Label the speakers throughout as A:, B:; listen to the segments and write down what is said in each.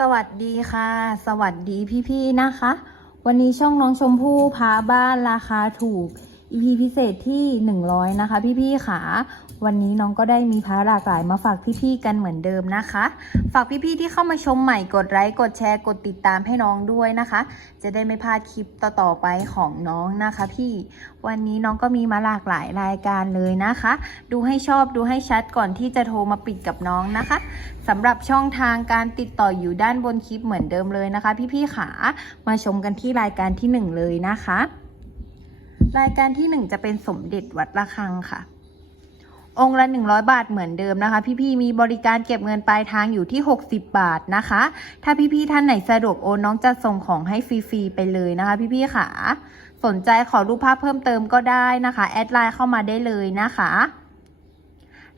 A: สวัสดีค่ะ สวัสดีพี่ๆนะคะ วันนี้ช่องน้องชมพู่พาบ้านราคาถูก EP พิเศษที่ 100 นะคะ พี่ๆค่ะ วันนี้น้องก็ได้มีพาหลากหลายมาฝากพี่ๆกันเหมือนเดิมนะคะ ฝากพี่ๆที่เข้ามาชมใหม่กดไลค์กดแชร์กดติดตามให้น้องด้วยนะคะ จะได้ไม่พลาดคลิปต่อๆไปของน้องนะคะ พี่วันนี้น้องก็มีมาหลากหลายรายการเลยนะคะ ดูให้ชอบดูให้ชัดก่อนที่จะโทรมาปิดกับน้องนะคะสำหรับช่องทางการติดต่ออยู่ด้านบนคลิปเหมือนเดิมเลยนะคะ พี่ๆขามาชมกันที่รายการที่ 1 เลยนะคะ รายการที่1จะเป็นสมเด็จวัดระฆังค่ะ องค์ละ 100 บาทเหมือนเดิมนะคะ พี่ๆมีบริการเก็บเงินปลายทางอยู่ที่ 60 บาทนะคะ ถ้าพี่ๆท่านไหนสะดวกโอนน้องจะส่งของให้ฟรีๆไปเลยนะคะ พี่ๆขาสนใจขอรูปภาพเพิ่มเติมก็ได้นะคะแอดไลน์เข้ามาได้เลยนะคะ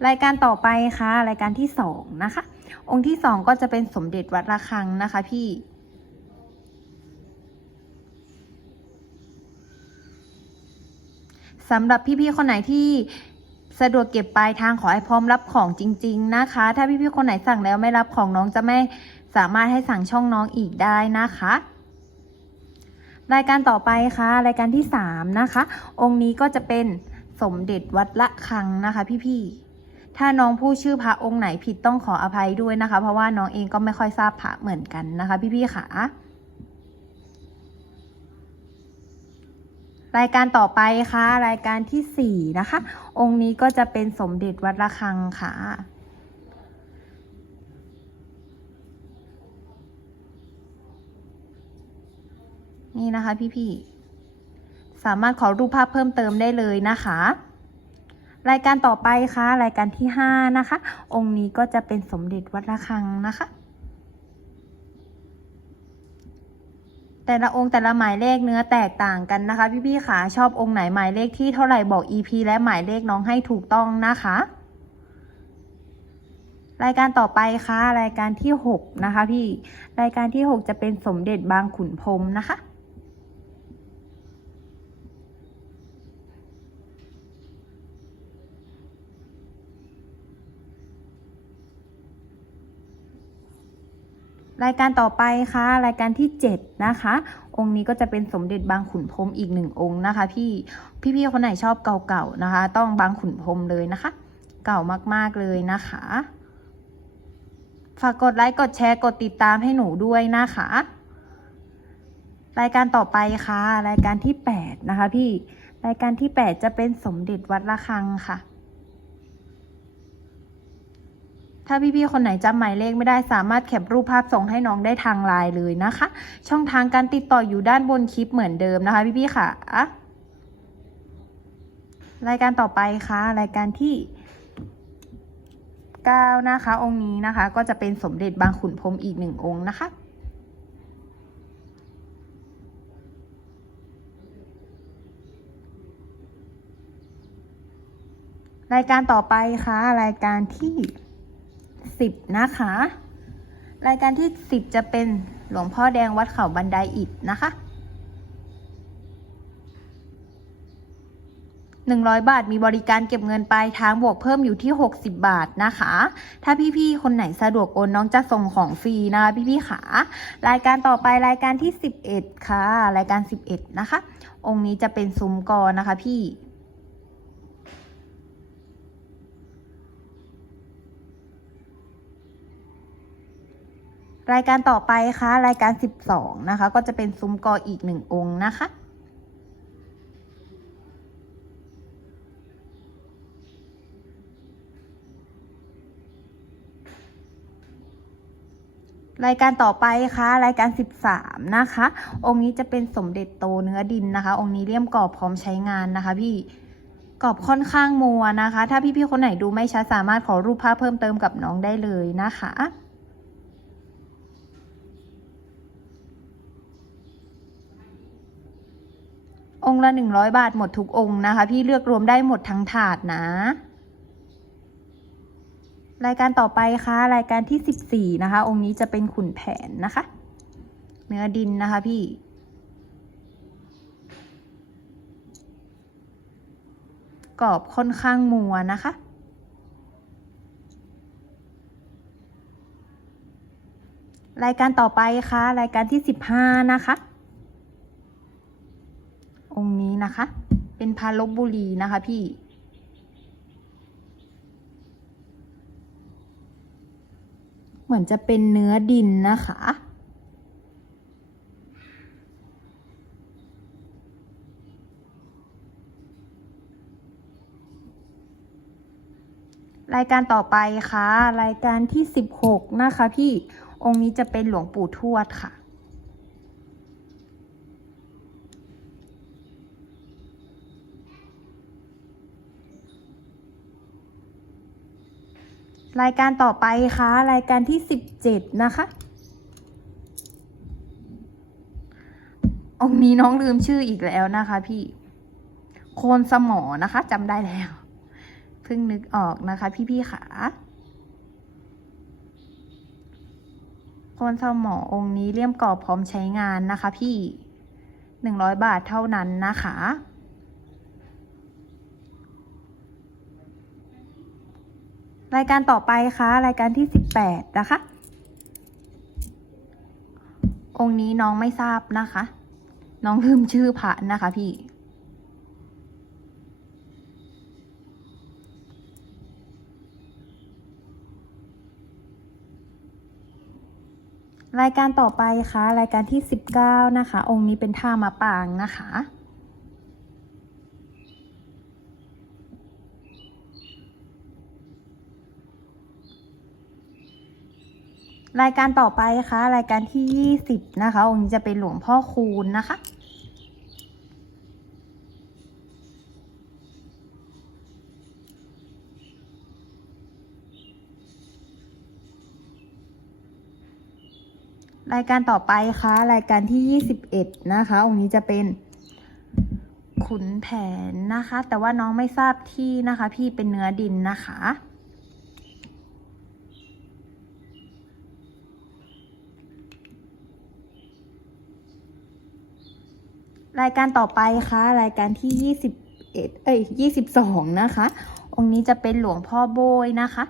A: รายการต่อไปค่ะ รายการที่สองนะคะองค์ที่สองก็จะเป็นสมเด็จวัดระฆังนะคะ พี่ สำหรับพี่ๆคนไหนที่สะดวกเก็บปลายทางขอให้พร้อมรับของจริง ๆ นะคะ ถ้าพี่ๆคนไหนสั่งแล้วไม่รับของน้องจะไม่สามารถให้สั่งช่องน้องอีกได้นะคะ รายการต่อไปค่ะ รายการที่สามนะคะ องค์นี้ก็จะเป็นสมเด็จวัดละคังนะคะ พี่ๆถ้าน้องผู้ชื่อพระองค์ไหนผิดต้องขออภัยด้วยนะคะ เพราะว่าน้องเองก็ไม่ค่อยทราบพระเหมือนกันนะคะ พี่ๆค่ะ รายการต่อไปค่ะ รายการที่สี่นะคะ องค์นี้ก็จะเป็นสมเด็จวัดระฆังค่ะ นี่นะคะพี่ๆสามารถขอรูปภาพเพิ่มเติมได้เลยนะคะ รายการต่อไปค่ะ รายการที่ห้านะคะ องค์นี้ก็จะเป็นสมเด็จวัดระฆังนะคะ แต่ละองค์แต่ละหมายเลขเนื้อแตกต่างกันนะคะ พี่ๆขาชอบองค์ไหนหมายเลขที่เท่าไหร่บอก EP และหมายเลขน้องให้ถูกต้องนะคะ รายการต่อไปค่ะ รายการที่หกนะคะพี่รายการที่หกจะเป็นสมเด็จบางขุนพรมนะคะ รายการต่อไปค่ะ รายการที่ 7 นะคะ องค์นี้ก็จะเป็นสมเด็จบางขุนพรมอีกหนึ่งองค์นะคะ พี่พี่ๆคนไหนชอบเก่าๆนะคะ ต้องบางขุนพรมเลยนะคะ เก่ามากๆเลยนะคะ ฝากกดไลค์กดแชร์กดติดตามให้หนูด้วยนะคะ รายการต่อไปค่ะ รายการที่ 8 นะคะ พี่รายการที่ 8 จะเป็นสมเด็จวัดระฆังค่ะ ถ้าพี่ๆ คนไหนจำหมายเลขไม่ได้สามารถแคปรูปภาพส่งให้น้องได้ทางไลน์เลยนะคะ ช่องทางการติดต่ออยู่ด้านบนคลิปเหมือนเดิมนะคะ พี่ๆ ค่ะรายการต่อไปค่ะ รายการที่9นะคะ องค์นี้นะคะ ก็จะเป็นสมเด็จบางขุนพรมอีกหนึ่งองค์นะคะรายการต่อไปค่ะ รายการที่ สิบนะคะ รายการที่สิบจะเป็นหลวงพ่อแดงวัดเขาบันไดอิฐนะคะหนึ่งร้อยบาทมีบริการเก็บเงินปลายทางบวกเพิ่มอยู่ที่หกสิบบาทนะคะ ถ้าพี่ๆ คนไหนสะดวกโอนน้องจะส่งของฟรีนะคะพี่ๆขารายการต่อไปรายการที่สิบเอ็ดค่ะ รายการสิบเอ็ดนะคะ องค์นี้จะเป็นซุ้มกอนะคะพี่ รายการต่อไปค่ะ รายการ 12 นะคะ ก็จะเป็นซุ้มกออีกหนึ่งองค์นะคะ รายการต่อไปค่ะ รายการ 13 นะคะ องค์นี้จะเป็นสมเด็จโตเนื้อดินนะคะ องค์นี้เลี่ยมกรอบพร้อมใช้งานนะคะ พี่กรอบค่อนข้างมัวนะคะ ถ้าพี่ๆคนไหนดูไม่ชัดสามารถขอรูปภาพเพิ่มเติมกับน้องได้เลยนะคะ องค์ละหนึ่งร้อยบาทหมดทุกองค์นะคะ พี่เลือกรวมได้หมดทั้งถาดนะ รายการต่อไปค่ะ รายการที่สิบสี่นะคะ องค์นี้จะเป็นขุนแผนนะคะ เนื้อดินนะคะพี่กรอบค่อนข้างมัวนะคะ รายการต่อไปค่ะ รายการที่สิบห้านะคะ องค์นี้นะคะ เป็นพาลบบุรีนะคะพี่ เหมือนจะเป็นเนื้อดินนะคะรายการต่อไปค่ะ รายการที่สิบหกนะคะพี่ องค์นี้จะเป็นหลวงปู่ทวดค่ะ รายการต่อไปค่ะ รายการที่สิบเจ็ดนะคะองนี้น้องลืมชื่ออีกแล้วนะคะ พี่ โคนสมอนะคะจำได้แล้วเพิ่งนึกออกนะคะ พี่ๆขาโคนสมอองค์นี้เลี่ยมกรอบพร้อมใช้งานนะคะ พี่หนึ่งร้อยบาทเท่านั้นนะคะ รายการต่อไปค่ะ รายการที่สิบแปดนะคะ องค์นี้น้องไม่ทราบนะคะ น้องลืมชื่อพระนะคะพี่ รายการต่อไปค่ะ รายการที่ 19 นะคะ องค์นี้เป็นท่ามาปางนะคะ รายการต่อไปค่ะ รายการที่ 20 นะคะ องค์นี้จะเป็นหลวงพ่อคูณนะคะ รายการต่อไปค่ะ รายการที่ 21 นะคะ องค์นี้จะเป็นขุนแผนนะคะ แต่ว่าน้องไม่ทราบที่นะคะ พี่เป็นเนื้อดินนะคะ รายการต่อไปค่ะ รายการที่ 21 เอ้ย 22 นะคะ องค์นี้จะเป็นหลวงพ่อโบยนะคะ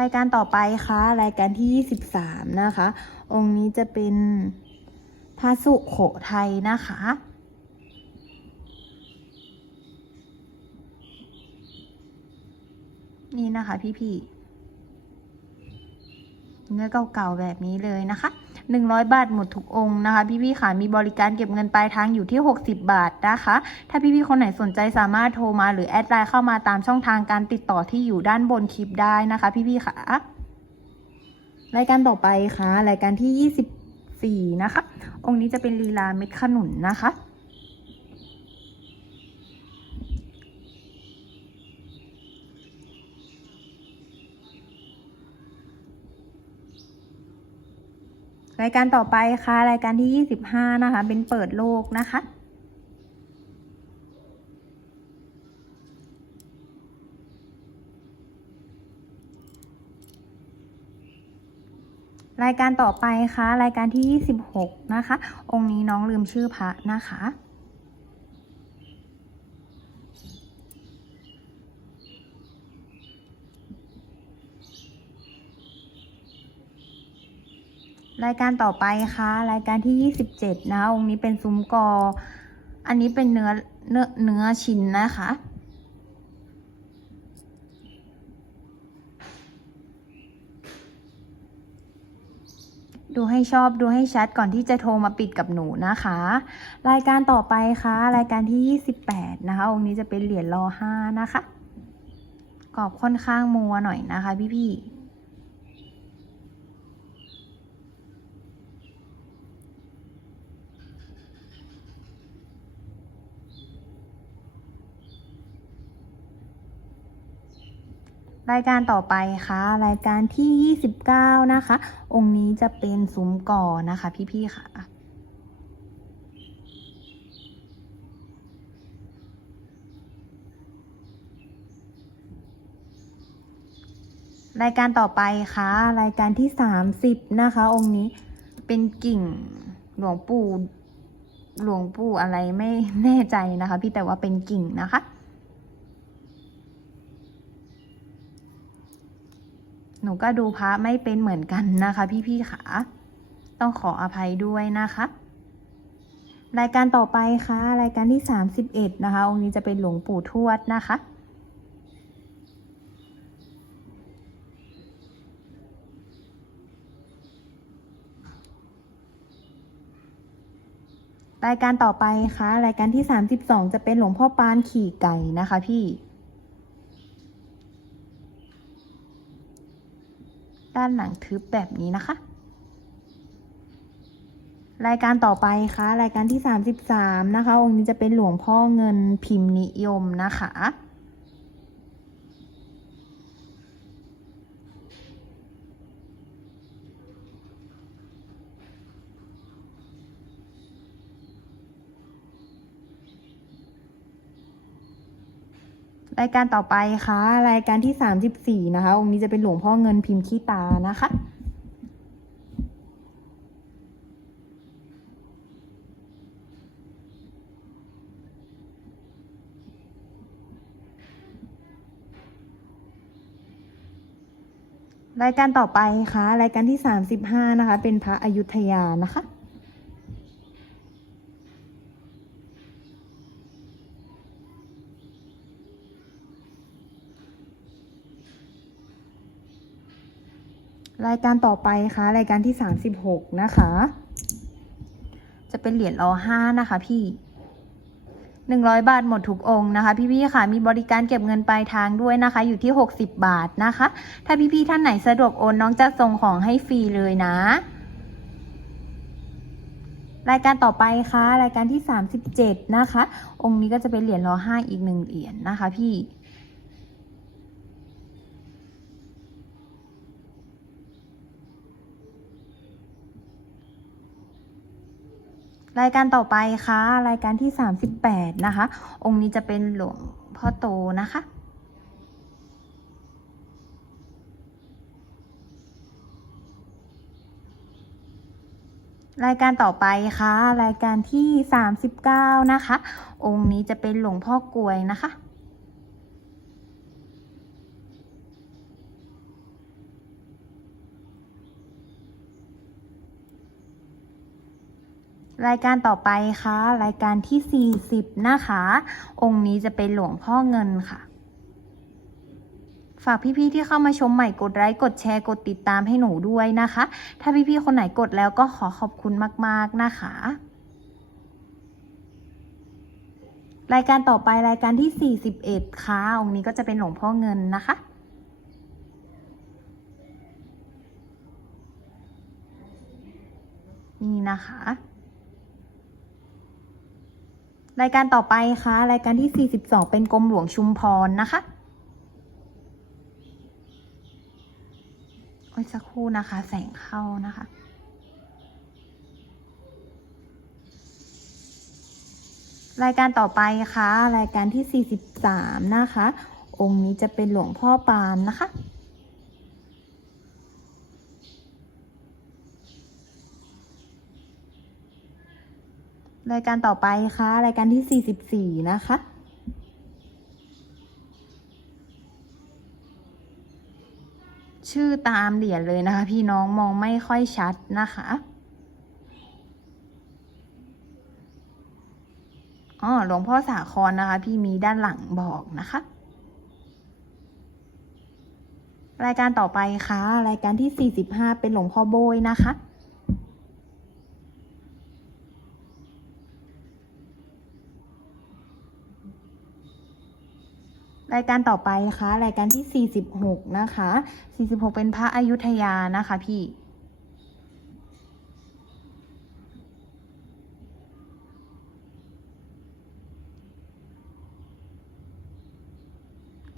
A: รายการต่อไปค่ะ รายการที่ 23 นะคะ องค์นี้จะเป็นพระสุโขทัยนะคะ นี่นะคะพี่ๆเนื้อเก่าๆแบบนี้เลยนะคะ100บาทหมดทุกองค์นะคะ พี่ๆค่ะมีบริการเก็บเงินปลายทางอยู่ที่ 60 บาทนะคะ ถ้าพี่ๆคนไหนสนใจสามารถโทรมาหรือแอดไลน์เข้ามาตามช่องทางการติดต่อที่อยู่ด้านบนคลิปได้นะคะ พี่ๆค่ะ รายการต่อไปค่ะ รายการที่ 24 นะคะ องค์นี้จะเป็นลีลาเม็ดขนุนนะคะ รายการต่อไปค่ะ รายการที่ 25 นะคะ เป็นเปิดโลกนะคะ รายการต่อไปค่ะ รายการที่ 26 นะคะ องค์นี้น้องลืมชื่อพระนะคะ รายการต่อไปค่ะ รายการที่ 27 นะคะองค์นี้เป็นซุ้มกอ อันนี้เป็นเนื้อเนื้อเนื้อชิ้นนะคะ ดูให้ชอบดูให้ชัดก่อนที่จะโทรมาปิดกับหนูนะคะ รายการต่อไปค่ะ รายการที่ 28 นะคะ องค์นี้จะเป็นเหรียญรอห้านะคะกรอบค่อนข้างมัวหน่อยนะคะพี่ๆ รายการต่อไปค่ะ รายการที่ 29 นะคะ องค์นี้จะเป็นซุ้มก่อนะคะ พี่ๆค่ะ รายการต่อไปค่ะ รายการที่ 30 นะคะ องค์นี้เป็นกิ่งหลวงปู่หลวงปู่อะไรไม่แน่ใจนะคะ พี่แต่ว่าเป็นกิ่งนะคะ หนูก็ดูพระไม่เป็นเหมือนกันนะคะ พี่ๆค่ะ ต้องขออภัยด้วยนะคะ รายการต่อไปค่ะ รายการที่ 31 นะคะ องค์นี้จะเป็นหลวงปู่ทวดนะคะรายการต่อไปค่ะ รายการที่ 32 จะเป็นหลวงพ่อปานขี่ไก่นะคะพี่านหลังทึบแบบนี้นะคะ รายการต่อไปค่ะ รายการที่ 33 นะคะ องค์นี้จะเป็นหลวงพ่อเงินพิมพ์นิยมนะคะ รายการต่อไปค่ะ รายการที่ 34 นะคะ องค์นี้จะเป็นหลวงพ่อเงินพิมพ์ขี้ตานะคะ รายการต่อไปค่ะ รายการที่ 35 นะคะ เป็นพระอยุธยานะคะ รายการต่อไปค่ะรายการที่ 36 นะคะ จะเป็นเหรียญรอห้านะคะพี่หนึ่งร้อยบาทหมดทุกองค์นะคะ พี่ๆค่ะ มีบริการเก็บเงินปลายทางด้วยนะคะ อยู่ที่60บบาทนะคะ ถ้าพี่ๆท่านไหนสะดวกโอนน้องจะส่งของให้ฟรีเลยนะ รายการต่อไปค่ะ รายการที่37นะคะ องค์นี้ก็จะเป็นเหรียญรอห้าอีกหนึ่งเหรียญนะคะ พี่ รายการต่อไปค่ะ รายการที่ 38 นะคะ องค์นี้จะเป็นหลวงพ่อโตนะคะ รายการต่อไปค่ะ รายการที่ 39 นะคะ องค์นี้จะเป็นหลวงพ่อกลวยนะคะ รายการต่อไปค่ะ รายการที่ 40 นะคะ องค์นี้จะเป็นหลวงพ่อเงินค่ะ ฝากพี่ๆที่เข้ามาชมใหม่กดไลค์กดแชร์กดติดตามให้หนูด้วยนะคะ ถ้าพี่ๆคนไหนกดแล้วก็ขอขอบคุณมากๆนะคะ รายการต่อไปรายการที่ 41 ค่ะ องค์นี้ก็จะเป็นหลวงพ่อเงินนะคะนี่นะคะ รายการต่อไปค่ะ รายการที่ 42 เป็นกรมหลวงชุมพรนะคะโอ้ยสักครู่นะคะ แสงเข้านะคะ รายการต่อไปค่ะ รายการที่ 43 นะคะ องค์นี้จะเป็นหลวงพ่อปานนะคะ รายการต่อไปค่ะ รายการที่ 44 นะคะ ชื่อตามเหรียญเลยนะคะ พี่น้องมองไม่ค่อยชัดนะคะอ๋อหลวงพ่อสาครนะคะ พี่มีด้านหลังบอกนะคะ รายการต่อไปค่ะ รายการที่ 45 เป็นหลวงพ่อโบยนะคะ รายการต่อไปนะคะ รายการที่ 46 นะคะ 46 เป็นพระอายุธยานะคะพี่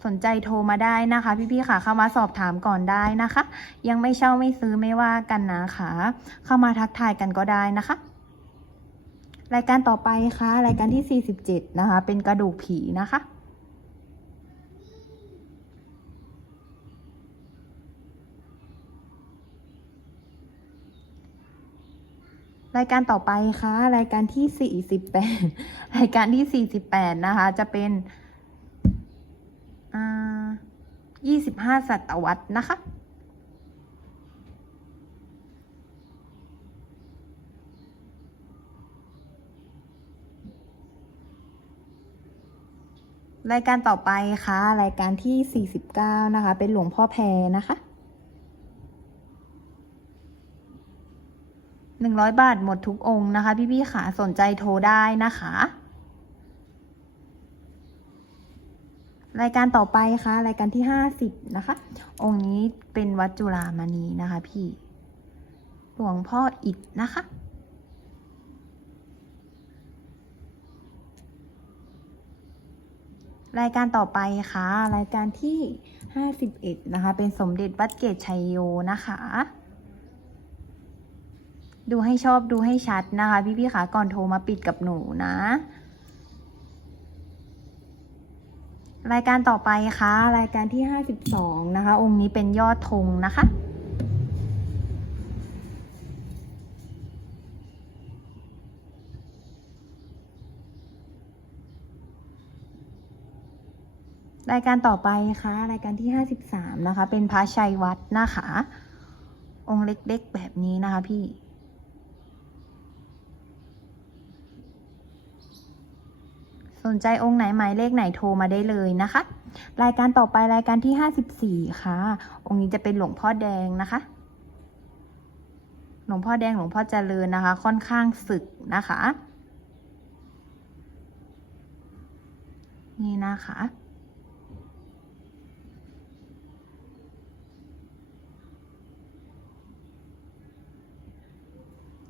A: สนใจโทรมาได้นะคะ พี่ๆค่ะเข้ามาสอบถามก่อนได้นะคะ ยังไม่เช่าไม่ซื้อไม่ว่ากันนะคะเข้ามาทักทายกันก็ได้นะคะ รายการต่อไปค่ะ รายการที่ 47 นะคะ เป็นกระดูกผีนะคะ รายการต่อไปค่ะ รายการที่ 48 รายการที่ 48 นะคะ จะเป็นอ่า25 ศตวรรษนะคะรายการต่อไปค่ะ รายการที่ 49 นะคะ เป็นหลวงพ่อแพรนะคะ หนึ่งร้อยบาทหมดทุกองค์นะคะ พี่ๆขาสนใจโทรได้นะคะ รายการต่อไปค่ะ รายการที่ห้าสิบนะคะ องค์นี้เป็นวัดจุฬามณีนะคะพี่ หลวงพ่ออิฐนะคะรายการต่อไปค่ะ รายการที่ห้าสิบเอ็ดนะคะ เป็นสมเด็จวัดเกตชัยโยนะคะ ดูให้ชอบดูให้ชัดนะคะ พี่ๆคะก่อนโทรมาปิดกับหนูนะ รายการต่อไปค่ะ รายการที่ 52 นะคะ องค์นี้เป็นยอดธงนะคะรายการต่อไปค่ะรายการที่ 53 นะคะ เป็นพระชัยวัดนะคะ องค์เล็กๆแบบนี้นะคะพี่ สนใจองค์ไหนหมายเลขไหนโทรมาได้เลยนะคะ รายการต่อไปรายการที่ 54 ค่ะ องค์นี้จะเป็นหลวงพ่อแดงนะคะ หลวงพ่อแดงหลวงพ่อเจริญนะคะ ค่อนข้างสึกนะคะ นี่นะคะ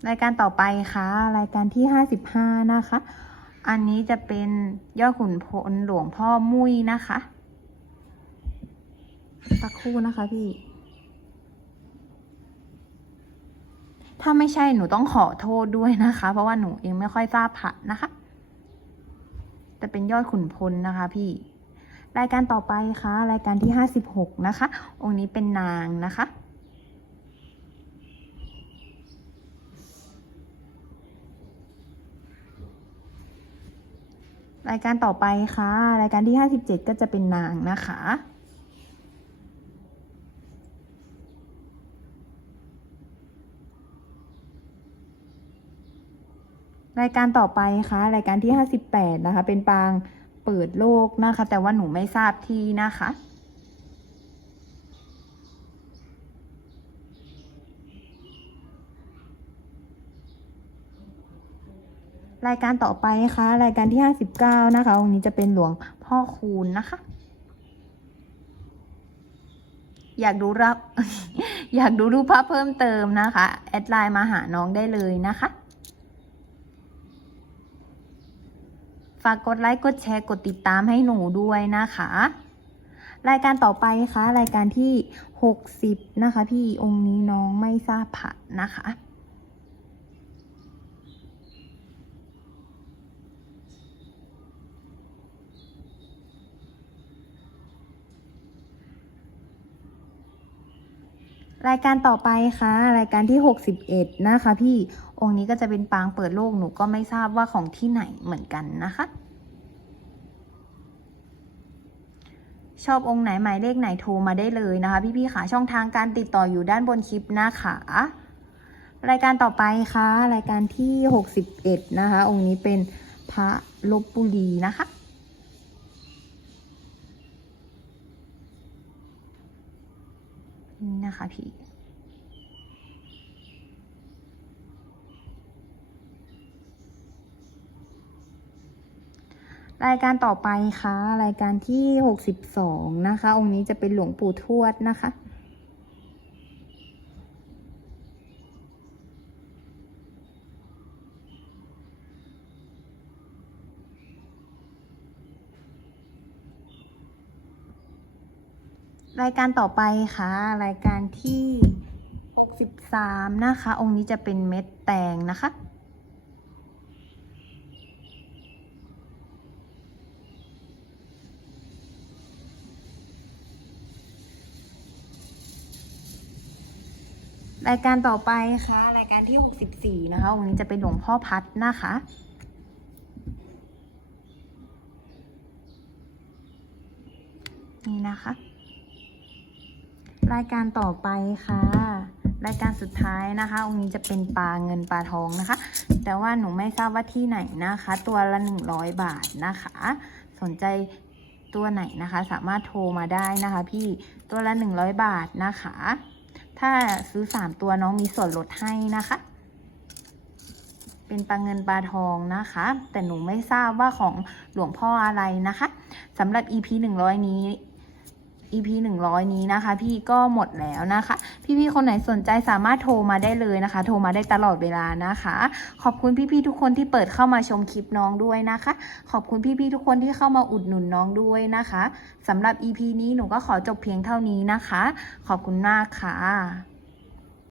A: รายการต่อไปค่ะ รายการที่ 55 นะคะ อันนี้จะเป็นยอดขุนพลหลวงพ่อมุ้ยนะคะสักครู่นะคะพี่ ถ้าไม่ใช่หนูต้องขอโทษด้วยนะคะ เพราะว่าหนูเองไม่ค่อยทราบผัดนะคะแต่เป็นยอดขุนพลนะคะ พี่ รายการต่อไปค่ะ รายการที่56นะคะ องค์นี้เป็นนางนะคะ รายการต่อไปค่ะ รายการที่ 57 ก็จะเป็นนางนะคะ รายการต่อไปค่ะ รายการที่ 58 นะคะ เป็นปางเปิดโลกนะคะ แต่ว่าหนูไม่ทราบที่นะคะ รายการต่อไปค่ะรายการที่59นะคะองค์นี้จะเป็นหลวงพ่อคูณนะคะ อยากดูรับ อยากดูรูปภาพเพิ่มเติมนะคะ แอดไลน์มาหาน้องได้เลยนะคะ ฝากกดไลค์กดแชร์กดติดตามให้หนูด้วยนะคะ รายการต่อไปค่ะ รายการที่60นะคะ พี่องค์นี้น้องไม่ทราบผัดนะคะ รายการต่อไปค่ะ รายการที่ 61 นะคะ พี่องค์นี้ก็จะเป็นปางเปิดโลกหนูก็ไม่ทราบว่าของที่ไหนเหมือนกันนะคะ ชอบองค์ไหนหมายเลขไหนโทรมาได้เลยนะคะ พี่ๆค่ะช่องทางการติดต่ออยู่ด้านบนคลิปนะคะรายการต่อไปค่ะ รายการที่ 61 นะคะ องค์นี้เป็นพระลบบุรีนะคะ นะคะพี่รายการต่อไปค่ะ รายการที่ 62 นะคะ องค์นี้จะเป็นหลวงปู่ทวดนะคะ รายการต่อไปค่ะ รายการที่ 63 นะคะ องค์นี้จะเป็นเม็ดแตงนะคะ รายการต่อไปค่ะ รายการที่ 64 นะคะวันนี้จะเป็นหลวงพ่อพัดนะคะนี่นะคะ รายการต่อไปค่ะ รายการสุดท้ายนะคะ องค์นี้จะเป็นปลาเงินปลาทองนะคะ แต่ว่าหนูไม่ทราบว่าที่ไหนนะคะ ตัวละ 100 บาทนะคะ สนใจตัวไหนนะคะ สามารถโทรมาได้นะคะ พี่ตัวละ 100 บาทนะคะ ถ้าซื้อ 3 ตัวน้องมีส่วนลดให้นะคะ เป็นปลาเงินปลาทองนะคะ แต่หนูไม่ทราบว่าของหลวงพ่ออะไรนะคะสำหรับ EP 100 นี้ EP 100 นี้นะคะ พี่ก็หมดแล้วนะคะ พี่ๆคนไหนสนใจสามารถโทรมาได้เลยนะคะ โทรมาได้ตลอดเวลานะคะ ขอบคุณพี่ๆทุกคนที่เปิดเข้ามาชมคลิปน้องด้วยนะคะ ขอบคุณพี่ๆทุกคนที่เข้ามาอุดหนุนน้องด้วยนะคะสำหรับ EP นี้หนูก็ขอจบเพียงเท่านี้นะคะ ขอบคุณมากค่ะ